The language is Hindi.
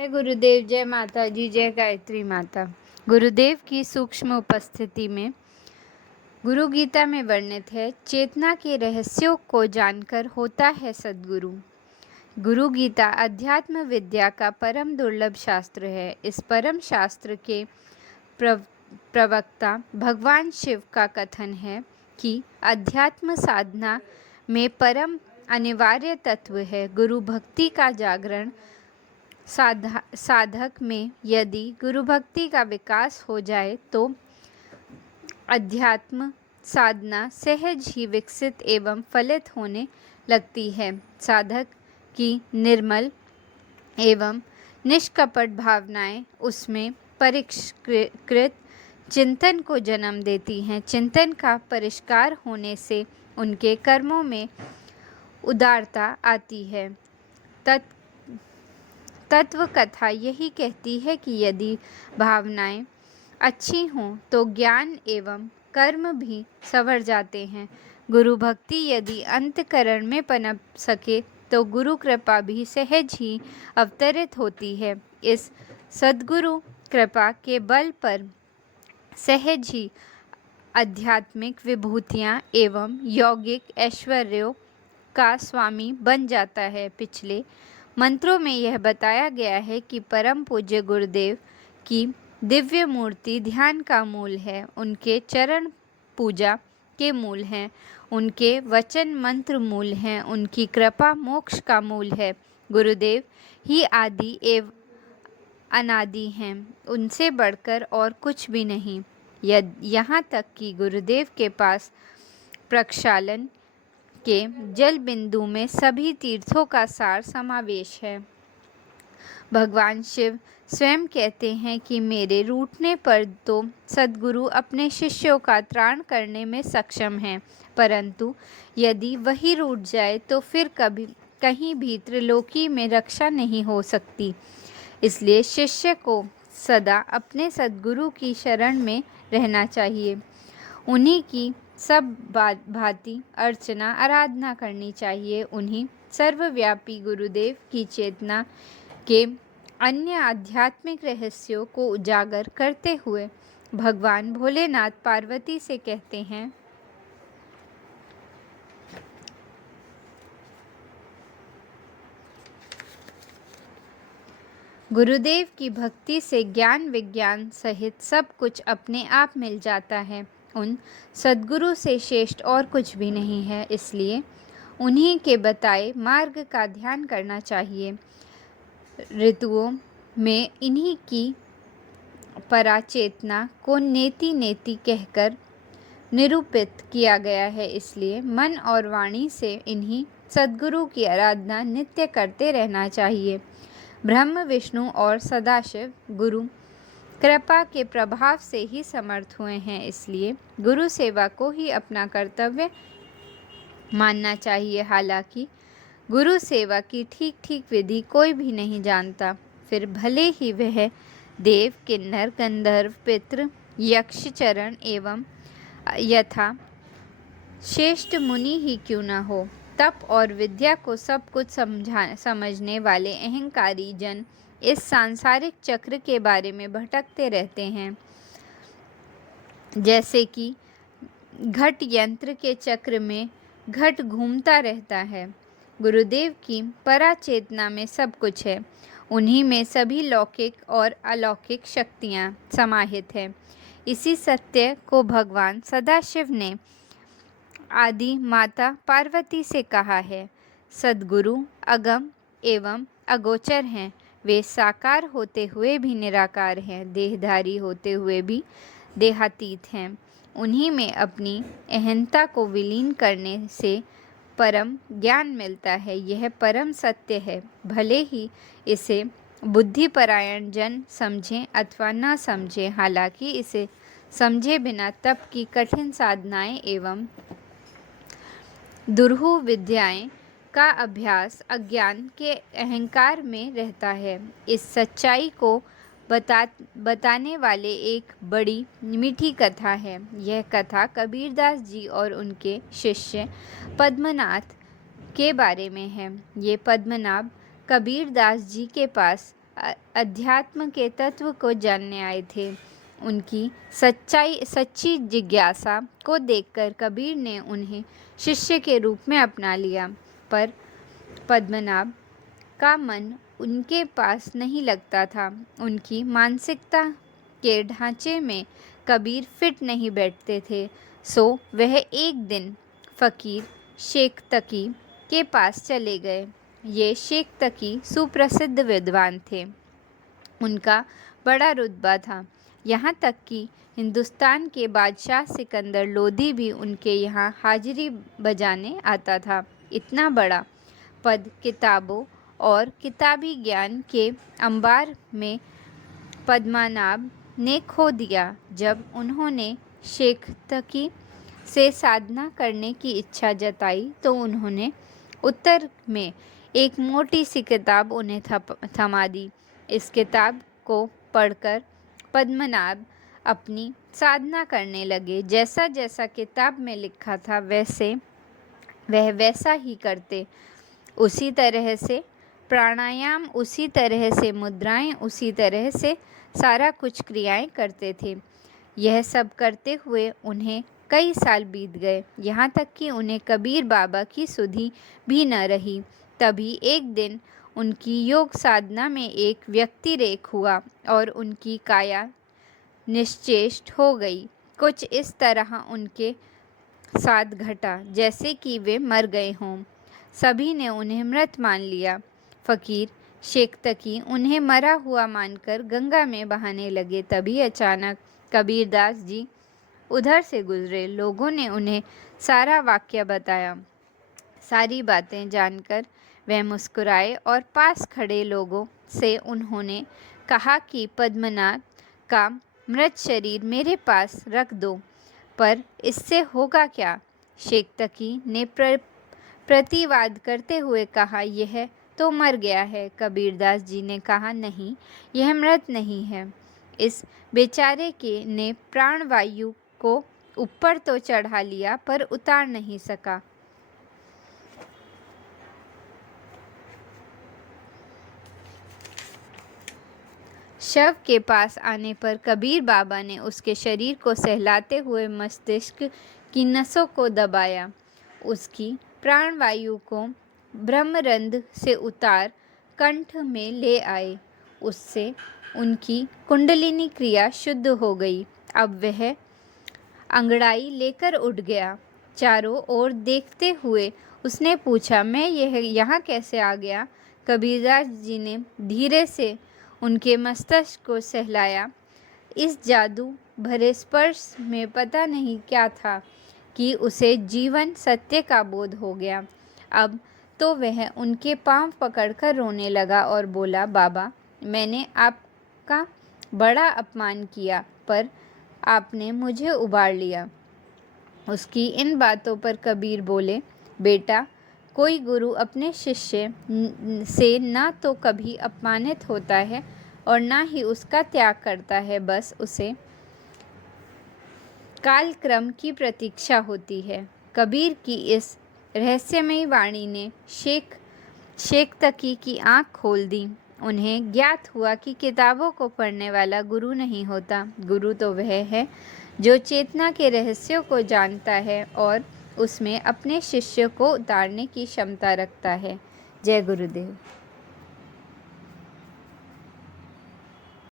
जय गुरुदेव, जय माता जी, जय गायत्री माता। गुरुदेव की सूक्ष्म उपस्थिति में गुरु गीता में वर्णित है, चेतना के रहस्यों को जानकर होता है सद्गुरु। गुरु गीता अध्यात्म विद्या का परम दुर्लभ शास्त्र है। इस परम शास्त्र के प्रवक्ता भगवान शिव का कथन है कि अध्यात्म साधना में परम अनिवार्य तत्व है गुरु भक्ति का जागरण। साधक में यदि गुरु भक्ति का विकास हो जाए तो अध्यात्म साधना सहज ही विकसित एवं फलित होने लगती है। साधक की निर्मल एवं निष्कपट भावनाएं उसमें परिष्कृत चिंतन को जन्म देती हैं। चिंतन का परिष्कार होने से उनके कर्मों में उदारता आती है। तत्व कथा यही कहती है कि यदि भावनाएं अच्छी हों तो ज्ञान एवं कर्म भी संवर जाते हैं। गुरु भक्ति यदि अंतःकरण में पनप सके तो गुरु कृपा भी सहज ही अवतरित होती है। इस सद्गुरु कृपा के बल पर सहज ही आध्यात्मिक विभूतियां एवं यौगिक ऐश्वर्यों का स्वामी बन जाता है। पिछले मंत्रों में यह बताया गया है कि परम पूज्य गुरुदेव की दिव्य मूर्ति ध्यान का मूल है, उनके चरण पूजा के मूल हैं, उनके वचन मंत्र मूल हैं, उनकी कृपा मोक्ष का मूल है। गुरुदेव ही आदि एवं अनादि हैं, उनसे बढ़कर और कुछ भी नहीं। यहाँ तक कि गुरुदेव के पास प्रक्षालन के जल बिंदु में सभी तीर्थों का सार समावेश है। भगवान शिव स्वयं कहते हैं कि मेरे रूठने पर तो सद्गुरु अपने शिष्यों का त्राण करने में सक्षम हैं, परंतु यदि वही रूठ जाए तो फिर कहीं भी त्रिलोकी में रक्षा नहीं हो सकती। इसलिए शिष्य को सदा अपने सद्गुरु की शरण में रहना चाहिए, उन्हीं की सब भांति अर्चना आराधना करनी चाहिए। उन्हीं सर्वव्यापी गुरुदेव की चेतना के अन्य आध्यात्मिक रहस्यों को उजागर करते हुए भगवान भोलेनाथ पार्वती से कहते हैं, गुरुदेव की भक्ति से ज्ञान विज्ञान सहित सब कुछ अपने आप मिल जाता है। उन सद्गुरु से श्रेष्ठ और कुछ भी नहीं है, इसलिए उन्हीं के बताए मार्ग का ध्यान करना चाहिए। ऋतुओं में इन्हीं की पराचेतना को नेति नेति कहकर निरूपित किया गया है, इसलिए मन और वाणी से इन्हीं सद्गुरु की आराधना नित्य करते रहना चाहिए। ब्रह्म विष्णु और सदाशिव गुरु कृपा के प्रभाव से ही समर्थ हुए हैं, इसलिए गुरु सेवा को ही अपना कर्तव्य मानना चाहिए। हालांकि गुरु सेवा की ठीक ठीक विधि कोई भी नहीं जानता, फिर भले ही वह देव किन्नर गंधर्व पितृ यक्ष चरण एवं यथा श्रेष्ठ मुनि ही क्यों न हो। तप और विद्या को सब कुछ समझने वाले अहंकारी जन इस सांसारिक चक्र के बारे में भटकते रहते हैं, जैसे कि घट यंत्र के चक्र में घट घूमता रहता है। गुरुदेव की पराचेतना में सब कुछ है, उन्हीं में सभी लौकिक और अलौकिक शक्तियाँ समाहित हैं। इसी सत्य को भगवान सदाशिव ने आदि माता पार्वती से कहा है। सद्गुरु अगम एवं अगोचर हैं, वे साकार होते हुए भी निराकार हैं, देहधारी होते हुए भी देहातीत हैं। उन्हीं में अपनी अहंता को विलीन करने से परम ज्ञान मिलता है। यह परम सत्य है, भले ही इसे बुद्धिपरायण जन समझें अथवा न समझें। हालांकि इसे समझे बिना तप की कठिन साधनाएं एवं दुरूह विद्याएं का अभ्यास अज्ञान के अहंकार में रहता है। इस सच्चाई को बताने वाले एक बड़ी मीठी कथा है। यह कथा कबीरदास जी और उनके शिष्य पद्मनाथ के बारे में है। ये पद्मनाभ कबीरदास जी के पास अध्यात्म के तत्व को जानने आए थे। उनकी सच्ची जिज्ञासा को देखकर कबीर ने उन्हें शिष्य के रूप में अपना लिया। पर पद्मनाभ का मन उनके पास नहीं लगता था। उनकी मानसिकता के ढांचे में कबीर फिट नहीं बैठते थे। सो वह एक दिन फ़कीर शेख तकी के पास चले गए। ये शेख तकी सुप्रसिद्ध विद्वान थे। उनका बड़ा रुतबा था, यहाँ तक कि हिंदुस्तान के बादशाह सिकंदर लोधी भी उनके यहाँ हाजिरी बजाने आता था। इतना बड़ा पद किताबों और किताबी ज्ञान के अंबार में पद्मनाभ ने खो दिया। जब उन्होंने शेख तकी से साधना करने की इच्छा जताई तो उन्होंने उत्तर में एक मोटी सी किताब उन्हें थमा दी। इस किताब को पढ़कर पद्मनाभ अपनी साधना करने लगे। जैसा जैसा किताब में लिखा था वह वैसा ही करते। उसी तरह से प्राणायाम, उसी तरह से मुद्राएं, उसी तरह से सारा कुछ क्रियाएं करते थे। यह सब करते हुए उन्हें कई साल बीत गए, यहाँ तक कि उन्हें कबीर बाबा की सुधि भी न रही। तभी एक दिन उनकी योग साधना में एक व्यक्ति रेख हुआ और उनकी काया निश्चेष्ट हो गई। कुछ इस तरह उनके साथ घटा जैसे कि वे मर गए हों। सभी ने उन्हें मृत मान लिया। फ़कीर शेख तकी उन्हें मरा हुआ मानकर गंगा में बहाने लगे। तभी अचानक कबीरदास जी उधर से गुजरे। लोगों ने उन्हें सारा वाक्य बताया। सारी बातें जानकर वह मुस्कुराए और पास खड़े लोगों से उन्होंने कहा कि पद्मनाभ का मृत शरीर मेरे पास रख दो, पर इससे होगा क्या? शेख तकी ने प्रतिवाद करते हुए कहा, यह तो मर गया है। कबीरदास जी ने कहा, नहीं, यह मृत नहीं है। इस बेचारे के ने प्राणवायु को ऊपर तो चढ़ा लिया पर उतार नहीं सका। शव के पास आने पर कबीर बाबा ने उसके शरीर को सहलाते हुए मस्तिष्क की नसों को दबाया। उसकी प्राणवायु को ब्रह्मरंध्र से उतार कंठ में ले आए। उससे उनकी कुंडलिनी क्रिया शुद्ध हो गई। अब वह अंगड़ाई लेकर उठ गया। चारों ओर देखते हुए उसने पूछा, मैं यहाँ कैसे आ गया? कबीरदास जी ने धीरे से उनके मस्तिष्क को सहलाया। इस जादू भरे स्पर्श में पता नहीं क्या था कि उसे जीवन सत्य का बोध हो गया। अब तो वह उनके पांव पकड़कर रोने लगा और बोला, बाबा, मैंने आपका बड़ा अपमान किया, पर आपने मुझे उबार लिया। उसकी इन बातों पर कबीर बोले, बेटा, कोई गुरु अपने शिष्य से ना तो कभी अपमानित होता है और ना ही उसका त्याग करता है। बस उसे कालक्रम की प्रतीक्षा होती है। कबीर की इस रहस्यमयी वाणी ने शेख तकी की आँख खोल दी। उन्हें ज्ञात हुआ कि किताबों को पढ़ने वाला गुरु नहीं होता। गुरु तो वह है जो चेतना के रहस्यों को जानता है और उसमें अपने शिष्य को उतारने की क्षमता रखता है। जय गुरुदेव।